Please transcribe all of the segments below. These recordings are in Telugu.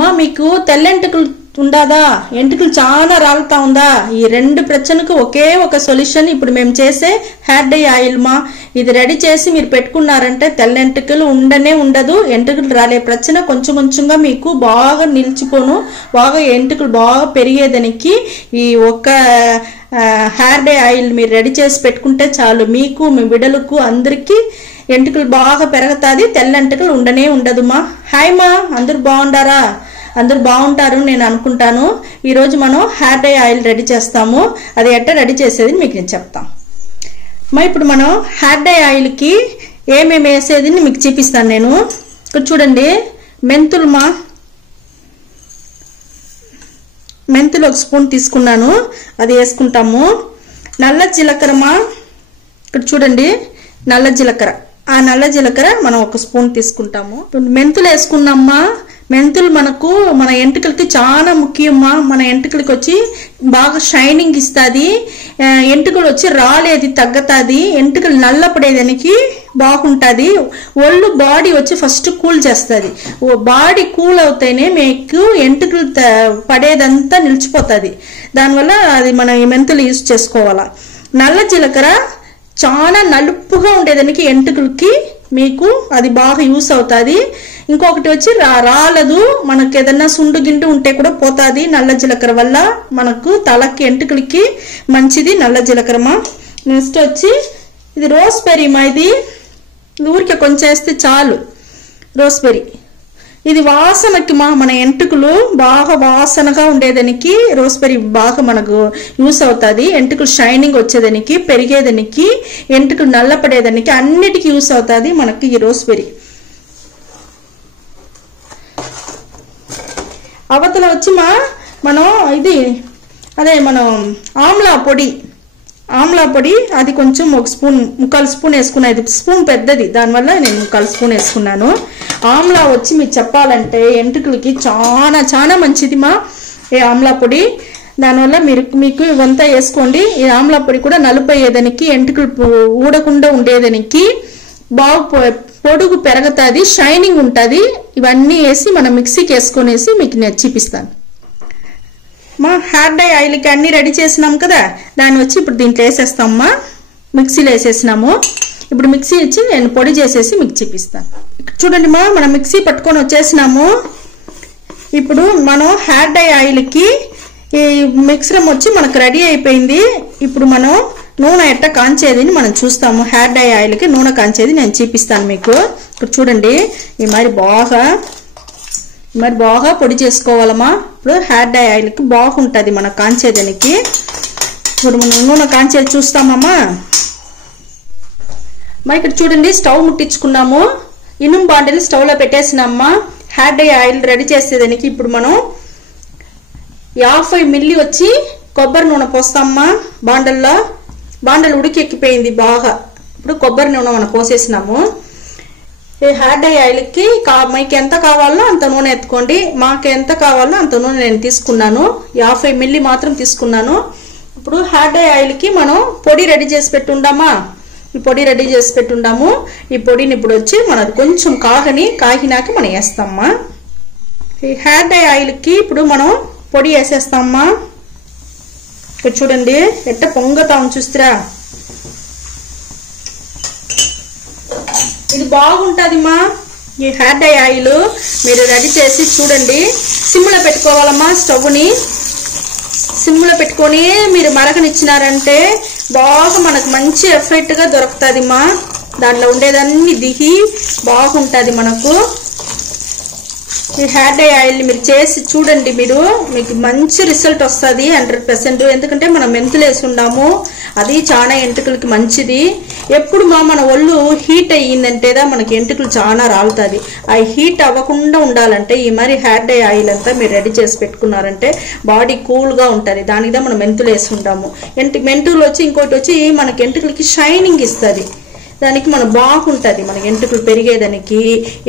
మా మీకు తెల్లెంటుకలు ఉండదా, ఎంటుకలు చాలా రాలుతా ఉందా? ఈ రెండు ప్రశ్నలకు ఒకే ఒక సొల్యూషన్ ఇప్పుడు మేము చేసే హెయిర్ డై ఆయిల్ మా. ఇది రెడీ చేసి మీరు పెట్టుకున్నారంటే తెల్లెంటుకలు ఉండనే ఉండదు. ఎంటుకలు రాలే ప్రశ్న కొంచెం కొంచెంగా మీకు బాగా నిలిచిపోను, బాగా ఎంటుకలు బాగా పెరిగేదానికి ఈ ఒక్క హెయిర్ డై ఆయిల్ మీరు రెడీ చేసి పెట్టుకుంటే చాలు. మీకు మీ బిడ్డలకు అందరికీ ఎంటుకలు బాగా పెరుగుతుంది, తెల్లంటుకలు ఉండనే ఉండదు మా. హాయ్ మా, అందరూ బాగుండారా? అందరూ బాగుంటారు నేను అనుకుంటాను. ఈరోజు మనం హెయిర్ డై ఆయిల్ రెడీ చేస్తాము. అది ఎట్లా రెడీ చేసేది మీకు నేను చెప్తాను మా. ఇప్పుడు మనం హెయిర్ డై ఆయిల్కి ఏమేమి వేసేది మీకు చూపిస్తాను నేను. ఇక్కడ చూడండి, మెంతులు మా, మెంతులు 1 స్పూన్ తీసుకున్నాను, అది వేసుకుంటాము. నల్ల జీలకర్ర మా, ఇక్కడ చూడండి నల్ల జీలకర్ర, ఆ నల్ల జీలకర్ర మనం 1 స్పూన్ తీసుకుంటాము. మెంతులు వేసుకున్నామ్మా. మెంతులు మనకు మన ఎంటుకలకి చాలా ముఖ్యమ్మా. మన ఎంటుకలకి వచ్చి బాగా షైనింగ్ ఇస్తుంది, ఎంటుకలు వచ్చి రాలేది తగ్గుతుంది, ఎంటుకలు నల్లపడేదానికి బాగుంటుంది. ఒళ్ళు బాడీ వచ్చి ఫస్ట్ కూల్ చేస్తుంది. బాడీ కూల్ అవుతేనే మీకు ఎంటుకలు పడేదంతా నిలిచిపోతుంది. దానివల్ల అది మనం ఈ మెంతులు యూజ్ చేసుకోవాలా. నల్ల జీలకర్ర చాలా నలుపుగా ఉండేదానికి ఎంటుకలకి మీకు అది బాగా యూస్ అవుతుంది. ఇంకొకటి వచ్చి రాలదు, మనకు ఏదన్నా సుండు గిండు ఉంటే కూడా పోతుంది నల్ల జీలకర్ర వల్ల. మనకు తలకి ఎంటుకలకి మంచిది నల్ల జీలకర్రమా. నెక్స్ట్ వచ్చి ఇది రోస్బెర్రీ మా. ఇది ఊరికే కొంచెం వేస్తే చాలు. రోస్బెర్రీ ఇది వాసనకి మా, మన ఎంటుకలు బాగా వాసనగా ఉండేదానికి రోస్బెర్రీ బాగా మనకు యూస్ అవుతుంది. ఎంటుకలు షైనింగ్ వచ్చేదానికి, పెరిగేదానికి, ఎంటుకలు నల్లపడేదానికి అన్నిటికీ యూస్ అవుతుంది మనకి ఈ రోస్బెర్రీ. అవతల వచ్చి మా మనం ఇది అదే మనం ఆమ్లా పొడి, ఆమ్లా పొడి అది కొంచెం 1 స్పూన్, 1/4 స్పూన్ వేసుకున్నా. ఇది స్పూన్ పెద్దది, దానివల్ల నేను 1/4 స్పూన్ వేసుకున్నాను. ఆమ్లా వచ్చి మీకు చెప్పాలంటే ఎంటుకలకి చాలా చాలా మంచిది మా ఈ ఆమ్లా పొడి. దానివల్ల మీకు ఇవంతా వేసుకోండి. ఈ ఆమ్లా పొడి కూడా నలుపయ్యేదానికి, ఎంటుకలు ఊడకుండా ఉండేదానికి, బాగా పొడుగు పెరుగుతుంది, షైనింగ్ ఉంటుంది. ఇవన్నీ వేసి మనం మిక్సీకి వేసుకొనేసి మీకు నేను చూపిస్తాను మా. హెయిర్ డై ఆయిల్కి అన్నీ రెడీ చేసినాం కదా, దాన్ని వచ్చి ఇప్పుడు దీంట్లో వేసేస్తామమ్మా. మిక్సీలో వేసేసినాము. ఇప్పుడు మిక్సీ ఇచ్చి నేను పొడి చేసేసి మీకు చూపిస్తాను. చూడండి మా, మనం మిక్సీ పట్టుకొని వచ్చేసినాము. ఇప్పుడు మనం హెయిర్ డై ఆయిల్కి ఈ మిక్సరం వచ్చి మనకు రెడీ అయిపోయింది. ఇప్పుడు మనం నూనె ఎట్ట కాంచేది మనం చూస్తాము. హెయిర్ డై ఆయిల్కి నూనె కాంచేది నేను చూపిస్తాను మీకు. ఇక్కడ చూడండి, ఈ మరి బాగా పొడి చేసుకోవాలమ్మా. ఇప్పుడు హెయిర్ డై ఆయిల్కి బాగుంటుంది మన కాంచేదానికి. ఇప్పుడు మనం నూనె కాంచేది చూస్తామమ్మా. మరి ఇక్కడ చూడండి, స్టవ్ ముట్టించుకున్నాము, ఇనుము బాండిల్ స్టవ్లో పెట్టేసినామ్మా. హెయిర్ డై ఆయిల్ రెడీ చేసేదానికి ఇప్పుడు మనం 50 మిల్లీ వచ్చి కొబ్బరి నూనె పోస్తామ్మా బాండల్లో. బాండలు ఉడికెక్కిపోయింది బాగా. ఇప్పుడు కొబ్బరి నూనె మనం పోసేసినాము. ఈ హెయిర్ డై ఆయిల్కి మీకు ఎంత కావాలో అంత నూనె ఎత్తుకోండి. మాకు ఎంత కావాలో అంత నూనె నేను తీసుకున్నాను. 50 మిల్లీ మాత్రం తీసుకున్నాను. ఇప్పుడు హెయిర్ డై ఆయిల్కి మనం పొడి రెడీ చేసి పెట్టుండామా. ఈ పొడి రెడీ చేసి పెట్టుండాము. ఈ పొడిని ఇప్పుడు వచ్చి మనది కొంచెం కాగినాక మనం వేస్తామమ్మా. ఈ హెయిర్ డై ఆయిల్కి ఇప్పుడు మనం పొడి వేసేస్తామమ్మా. ఇక్కడ చూడండి ఎట్ట పొంగతాం చూస్తారా. ఇది బాగుంటుంది మా ఈ హెయిర్ డై ఆయిల్. మీరు రెడీ చేసి చూడండి. సిమ్లో పెట్టుకోవాలమ్మా. స్టవ్ని సిమ్లో పెట్టుకొని మీరు మరగనిచ్చినారంటే బాగా మనకు మంచి ఎఫెక్ట్గా దొరుకుతుంది మా. దాంట్లో ఉండేదన్నీ దిగి బాగుంటుంది మనకు. ఈ హెయిర్ డై ఆయిల్ మీరు చేసి చూడండి, మీకు మంచి రిజల్ట్ వస్తుంది 100%. ఎందుకంటే మనం మెంతులు వేసి ఉన్నాము, అది చాలా ఎంటుకలకి మంచిది. ఎప్పుడు మన ఒళ్ళు హీట్ అయ్యిందంటేదా మనకి ఎంటుకలు చాలా రాలుతుంది. ఆ హీట్ అవ్వకుండా ఉండాలంటే ఈ మరి హెయిర్ డై ఆయిల్ అంతా మీరు రెడీ చేసి పెట్టుకున్నారంటే బాడీ కూల్గా ఉంటుంది. దానికిదా మనం మెంతులు వేసి ఉంటాము. మెంతులు వచ్చి ఇంకోటి వచ్చి మనకి ఎంటుకలకి షైనింగ్ ఇస్తుంది. దానికి మనం బాగుంటుంది, మన ఎంటుకలు పెరిగేదానికి.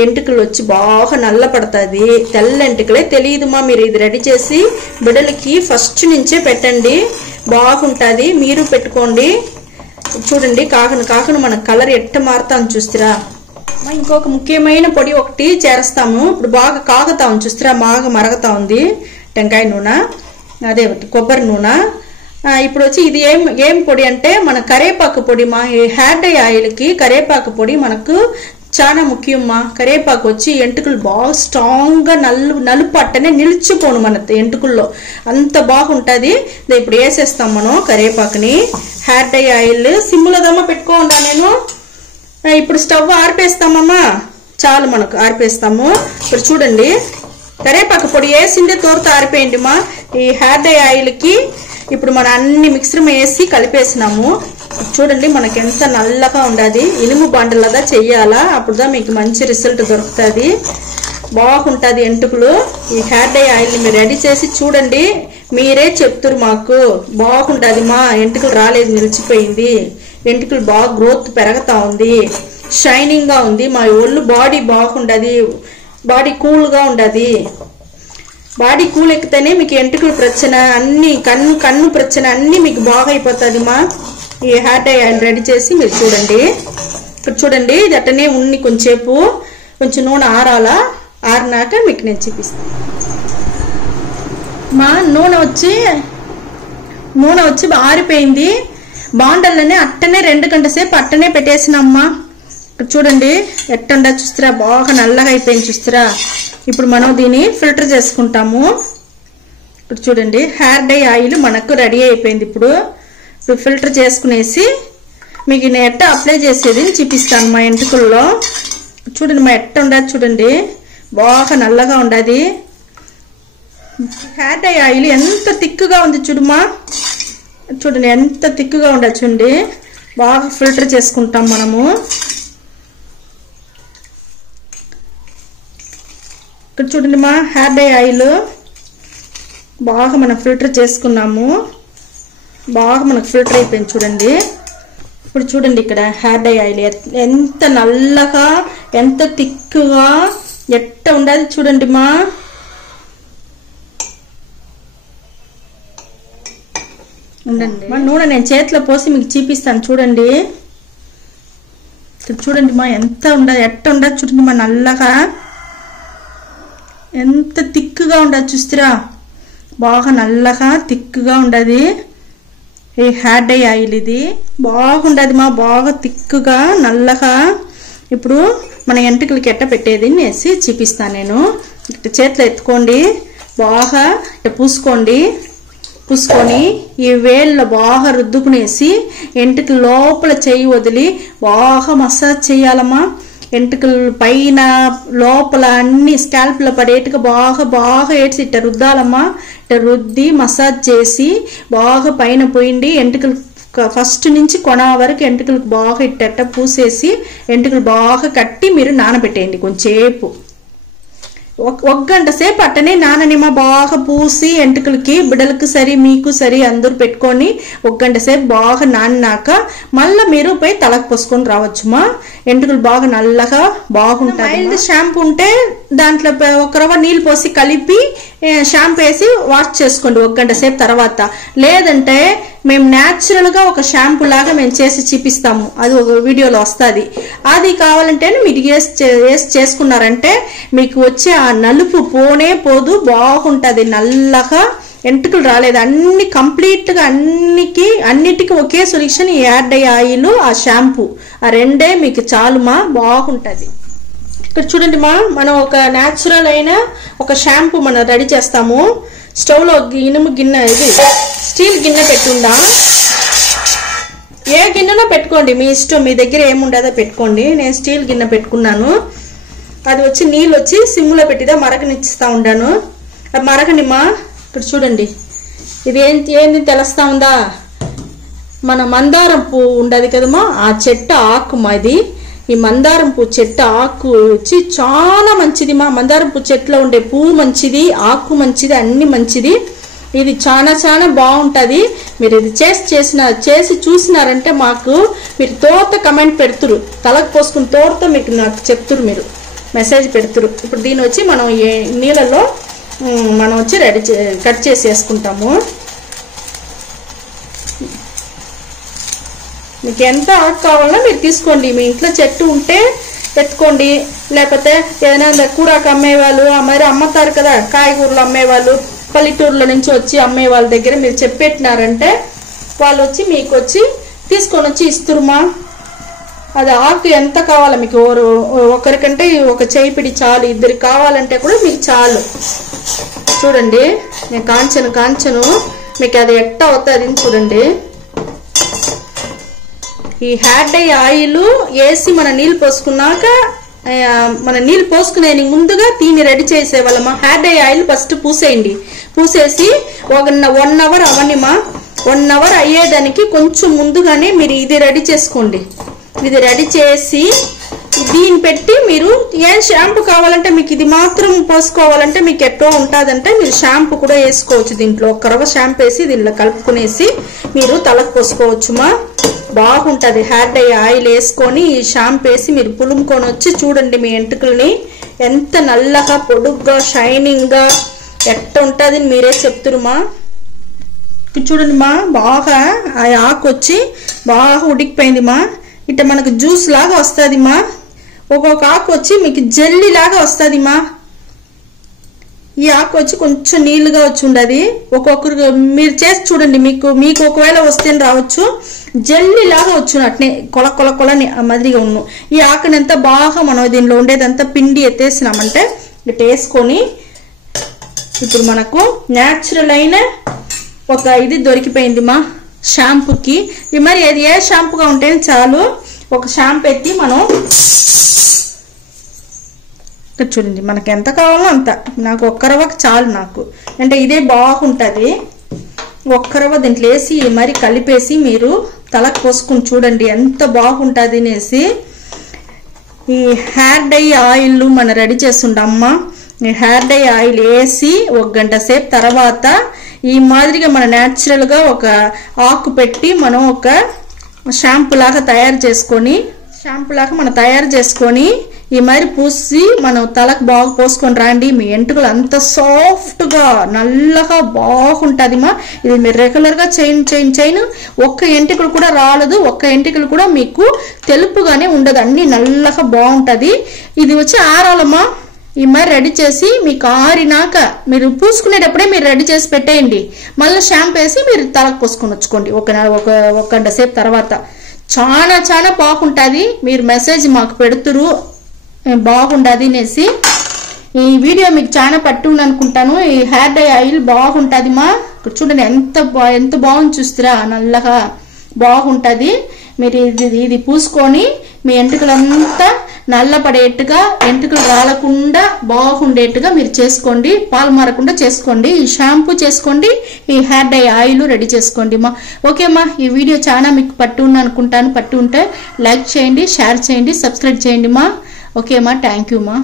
ఎంటుకలు వచ్చి బాగా నల్లపడుతుంది, తెల్ల ఎంటుకలే తెలియదు మా. మీరు ఇది రెడీ చేసి బిడ్డలకి ఫస్ట్ నుంచే పెట్టండి, బాగుంటుంది. మీరు పెట్టుకోండి. చూడండి కాకను మన కలర్ ఎట్ట మారుతాను చూస్తారా. ఇంకొక ముఖ్యమైన పొడి ఒకటి చేస్తాము. ఇప్పుడు బాగా కాగుతా ఉంది చూస్తారా, బాగా మరగతా ఉంది టెంకాయ నూనె, అదే కొబ్బరి నూనె. ఇప్పుడు వచ్చి ఇది ఏం పొడి అంటే మన కరేపాకు పొడి మా. హెయిర్ డై ఆయిల్కి కరేపాకు పొడి మనకు చాలా ముఖ్యమ్మా. కరేపాకు వచ్చి ఎంటుకలు బాగా స్ట్రాంగ్గా నలుపు అట్టనే నిలిచిపోను మన ఎంటుకల్లో, అంత బాగుంటుంది. ఇప్పుడు వేసేస్తాం మనం కరేపాకుని. హెయిర్ డై ఆయిల్ సిమ్లో దమ్మ పెట్టుకోండా నేను. ఇప్పుడు స్టవ్ ఆర్పేస్తామమ్మా, చాలు మనకు ఆర్పేస్తాము. ఇప్పుడు చూడండి కరేపాకు పొడి వేసిందే తోరుతో ఆరిపోయింది మా. ఈ హెయిర్ డై ఆయిల్కి ఇప్పుడు మనం అన్ని మిక్సర్ వేసి కలిపేసినాము. చూడండి మనకి ఎంత నల్లగా ఉండదు. ఇనుము బాండలదా చెయ్యాలా, అప్పుడుదా మీకు మంచి రిజల్ట్ దొరుకుతుంది, బాగుంటుంది ఎంటుకలు. ఈ హెయిర్ డై ఆయిల్ని మీరు రెడీ చేసి చూడండి, మీరే చెప్తారు మాకు బాగుంటుంది మా, ఎంటుకలు రాలేదు నిలిచిపోయింది, ఎంటుకలు బాగా గ్రోత్ పెరుగుతూ ఉంది, షైనింగ్గా ఉంది, మా ఒళ్ళు బాడీ బాగుండదు, బాడీ కూల్గా ఉండదు. బాడీ కూల్ ఎక్కితేనే మీకు ఎంటుకల ప్రశ్న అన్ని కన్ను ప్రశ్న అన్నీ మీకు బాగా అయిపోతుంది మా. ఈ హెయిర్ డై ఆయిల్ రెడీ చేసి మీరు చూడండి. ఇప్పుడు చూడండి ఇది అట్టనే ఉన్ని కొంచెంసేపు కొంచెం నూనె ఆరినాక మీకు నేను చూపిస్తాను మా. నూనె వచ్చి ఆరిపోయింది. బాండల్లోనే అట్టనే 2 గంటల సేపు అట్టనే పెట్టేసినమ్మా. ఇప్పుడు చూడండి ఎట్టండా చూస్తారా, బాగా నల్లగా అయిపోయింది చూస్తారా. ఇప్పుడు మనం దీన్ని ఫిల్టర్ చేసుకుంటాము. ఇప్పుడు చూడండి హెయిర్ డై ఆయిల్ మనకు రెడీ అయిపోయింది. ఇప్పుడు ఫిల్టర్ చేసుకునేసి మీకు నేను ఎట్ట అప్లై చేసేది చూపిస్తాను మా ఎంటుకల్లో. చూడండి మా ఎట్ట ఉండదు చూడండి, బాగా నల్లగా ఉండదు. హెయిర్ డై ఆయిల్ ఎంత థిక్గా ఉంది చూడమ్మా, చూడండి ఎంత థిక్గా ఉండదు చూడండి. బాగా ఫిల్టర్ చేసుకుంటాం మనము. ఇక్కడ చూడండి మా హెయిర్ డై ఆయిల్ బాగా మనం ఫిల్టర్ చేసుకున్నాము, బాగా మనకు ఫిల్టర్ అయిపోయింది చూడండి. ఇప్పుడు చూడండి ఇక్కడ హెయిర్ డై ఆయిల్ ఎంత నల్లగా ఎంత థిక్గా ఎట్ట ఉండదు చూడండి మా. ఉండండి మా, నూనె నేను చేతిలో పోసి మీకు చూపిస్తాను చూడండి. చూడండి మా ఎంత ఉండదు, ఎట్ట ఉండదు చూడండి మా, నల్లగా ఎంత థిక్గా ఉండదు చూస్తారా, బాగా నల్లగా థిక్గా ఉండదు. ఈ హెయిర్ డై ఆయిల్ ఇది బాగుండదు మా, బాగా థిక్గా నల్లగా. ఇప్పుడు మన ఎంటుకలకి ఎట్ట పెట్టేది అనేసి చూపిస్తాను నేను. చేతిలో ఎత్తుకోండి, బాగా పూసుకొని ఈ వేళ్ళలో బాగా రుద్దుకునేసి ఎంటుకల లోపల చెయ్యి వదిలి బాగా మసాజ్ చేయాలమ్మా. ఎంటుకల పైన లోపల అన్ని స్కాల్ప్లో పడేట్టుగా బాగా ఏడ్చి ఇట్ట రుద్దాలమ్మా. ఇట్ట రుద్ది మసాజ్ చేసి బాగా పైన పోయింది ఎంటుకలు ఫస్ట్ నుంచి కొన వరకు ఎంటుకలకు బాగా ఇట్ట పూసేసి ఎంటుకలు బాగా కట్టి మీరు నానబెట్టేయండి కొంచెంసేపు. 1 గంట సేపు అట్టనే నాననిమా బాగా పూసి ఎంటుకలకి బిడ్డలకు సరి మీకు సరి అందరూ పెట్టుకొని 1 గంట సేపు బాగా నానినాక మళ్ళీ మీరు పోయి తలకు పోసుకొని రావచ్చుమా. ఎంటుకలు బాగా నల్లగా బాగుంటాయి. మైల్డ్ షాంపూ ఉంటే దాంట్లో 1 రవ్వ నీళ్ళు పోసి కలిపి షాంపూ వేసి వాష్ చేసుకోండి 1 గంట సేపు తర్వాత. లేదంటే మేము న్యాచురల్గా ఒక షాంపూ లాగా మేము చేసి చూపిస్తాము, అది ఒక వీడియోలో వస్తుంది. అది కావాలంటే మీరు వేసి చేసుకున్నారంటే మీకు వచ్చే ఆ నలుపు పోనే పోదు, బాగుంటుంది నల్లగా, ఎంటుకలు రాలేదు. అన్ని కంప్లీట్గా అన్నిటికీ ఒకే సొల్యూషన్ ఈ హెయిర్ డై ఆయిల్ ఆ షాంపూ, ఆ రెండే మీకు చాలుమా, బాగుంటుంది. ఇక్కడ చూడండి మా, మనం ఒక న్యాచురల్ అయిన ఒక షాంపూ మనం రెడీ చేస్తాము. స్టవ్లో ఇనుము గిన్నె, ఇది స్టీల్ గిన్నె పెట్టుందా, ఏ గిన్నెలో పెట్టుకోండి మీ ఇష్టం, మీ దగ్గర ఏముండదో పెట్టుకోండి. నేను స్టీల్ గిన్నె పెట్టుకున్నాను. అది వచ్చి నీళ్ళు వచ్చి సిమ్లో పెట్టిదా మరకనిచ్చుతా ఉండాను. అది మరకనిమ్మా. ఇప్పుడు చూడండి ఇది ఏంది తెలుస్తా ఉందా, మన మందారం పువ్వు ఉండదు కదమ్మా, ఆ చెట్టు ఆకుమా ఇది. ఈ మందారం పువ్వు చెట్టు ఆకు వచ్చి చాలా మంచిది మా. మందారం పువ్వు చెట్టులో ఉండే పువ్వు మంచిది, ఆకు మంచిది, అన్ని మంచిది. ఇది చాలా బాగుంటుంది. మీరు ఇది చేసి చూసినారంటే మాకు మీరు తోట కమెంట్ పెడుతురు, తలకు పోసుకుని తోటతో మీకు నాకు చెప్తురు, మీరు మెసేజ్ పెడుతురు. ఇప్పుడు దీన్ని వచ్చి మనం నీళ్ళలో మనం వచ్చి కట్ చేసి వేసుకుంటాము. మీకు ఎంత ఆకు కావాలన్నా మీరు తీసుకోండి. మీ ఇంట్లో చెట్టు ఉంటే ఎత్తుకోండి. లేకపోతే ఏదైనా కూరాకు అమ్మేవాళ్ళు మరి అమ్ముతారు కదా, కాయగూరలు అమ్మేవాళ్ళు పల్లెటూరులో నుంచి వచ్చి అమ్మే వాళ్ళ దగ్గర మీరు చెప్పెట్టినారంటే వాళ్ళు వచ్చి మీకు వచ్చి తీసుకొని వచ్చి ఇస్తురుమా. అది ఆకు ఎంత కావాలో మీకు, ఒకరికంటే ఒక చేయి పిడి చాలు, ఇద్దరికి కావాలంటే కూడా మీకు చాలు. చూడండి నేను కాంచను మీకు అది ఎట్ట అవుతుంది చూడండి. ఈ హెయిర్ డై ఆయిల్ వేసి మన నీళ్ళు పోసుకున్నాక, మన నీళ్ళు పోసుకునే ముందుగా దీన్ని రెడీ చేసేవాళ్ళమ్మా. హెయిర్ డై ఆయిల్ ఫస్ట్ పూసేయండి. పూసేసి 1 అవర్ అవనిమా. 1 అవర్ అయ్యేదానికి కొంచెం ముందుగానే మీరు ఇది రెడీ చేసుకోండి. ఇది రెడీ చేసి దీన్ని పెట్టి మీరు ఏం షాంపూ కావాలంటే మీకు ఇది మాత్రం పోసుకోవాలంటే మీకు ఎట్టో ఉంటుందంటే మీరు షాంపూ కూడా వేసుకోవచ్చు. దీంట్లో 1 రవ్వ షాంపూ వేసి దీనిలో కలుపుకునేసి మీరు తలకు పోసుకోవచ్చుమా. బాగుంటుంది. హెయిర్ డై ఆయిల్ వేసుకొని ఈ షాంపూ వేసి మీరు పులుముకొని వచ్చి చూడండి మీ ఎంటుకల్ని ఎంత నల్లగా పొడుగ్గా షైనింగ్గా ఎట్ట ఉంటుంది మీరే చెప్తురుమా. చూడండి మా, బాగా ఆ ఆకు వచ్చి బాగా ఉడికిపోయింది మా. ఇట్ట మనకు జ్యూస్ లాగా వస్తుంది మా. ఒక్కొక్క ఆకు వచ్చి మీకు జెల్లీ లాగా వస్తుంది మా. ఈ ఆకు వచ్చి కొంచెం నీళ్ళుగా వచ్చి ఉండదు. ఒక్కొక్కరు మీరు చేసి చూడండి, మీకు ఒకవేళ వస్తే రావచ్చు. జెల్లీ లాగా వచ్చు అట్నే కొలని మదిరిగా ఉన్ను. ఈ ఆకుని ఎంత బాగా మనం దీనిలో ఉండేదంతా పిండి ఎత్తేసినామంటే ఇట్లా వేసుకొని ఇప్పుడు మనకు న్యాచురల్ అయిన ఒక ఇది దొరికిపోయింది మా షాంపూకి. ఇది మరి అది ఏ షాంపూగా ఉంటే చాలు. ఒక షాంపూ ఎత్తి మనం చూడండి మనకి ఎంత కావాలో అంత. నాకు 1 రవ్వకి చాలు నాకు, అంటే ఇదే బాగుంటుంది. 1 రవ్వ దీంట్లో వేసి మరి కలిపేసి మీరు తలకు పోసుకుని చూడండి ఎంత బాగుంటుంది అనేసి. ఈ హెయిర్ డై ఆయిల్ మనం రెడీ చేస్తుండమ్మా. హెయిర్ డై ఆయిల్ వేసి 1 గంట సేపు తర్వాత ఈ మాదిరిగా మన న్యాచురల్గా ఒక ఆకు పెట్టి మనం ఒక షాంపూ లాగా తయారు చేసుకొని ఈ మరి పూసి మనం తలకు బాగా పోసుకొని రండి. మీ ఎంటుకలు అంత సాఫ్ట్గా నల్లగా బాగుంటుంది మా. ఇది మీరు రెగ్యులర్గా చైన్ ఒక్క ఎంటికలు కూడా రాలదు, ఒక్క ఎంటికలు కూడా మీకు తెలుపుగానే ఉండదు, అన్ని నల్లగా బాగుంటుంది. ఇది వచ్చి ఆరాలమ్మా. ఈ మరి రెడీ చేసి మీకు ఆరినాక మీరు పూసుకునేటప్పుడే మీరు రెడీ చేసి పెట్టేయండి. మళ్ళీ షాంపూ వేసి మీరు తలకు పోసుకొని వచ్చుకోండి 1 గంట సేపు తర్వాత. చాలా బాగుంటుంది. మీరు మెసేజ్ మాకు పెడుతురు బాగుంటుంది అనేసి. ఈ వీడియో మీకు చాలా పట్టుంది అనుకుంటాను. ఈ హెయిర్ డై ఆయిల్ బాగుంటుంది మా. ఇక్కడ చూడండి ఎంత బాగుంది చూస్తారా, నల్లగా బాగుంటుంది. మీరు ఇది పూసుకొని మీ ఎంటుకలంతా నల్లపడేట్టుగా, ఎంటుకలు రాలకుండా బాగుండేట్టుగా మీరు చేసుకోండి. పాలు మారకుండా చేసుకోండి. ఈ షాంపూ చేసుకోండి, ఈ హెయిర్ డై ఆయిల్ రెడీ చేసుకోండి మా. ఓకే మా, ఈ వీడియో చాలా మీకు పట్టుంది అనుకుంటాను. పట్టి ఉంటే లైక్ చేయండి, షేర్ చేయండి, సబ్స్క్రైబ్ చేయండి మా. ఓకే మా, థ్యాంక్ యూ మా.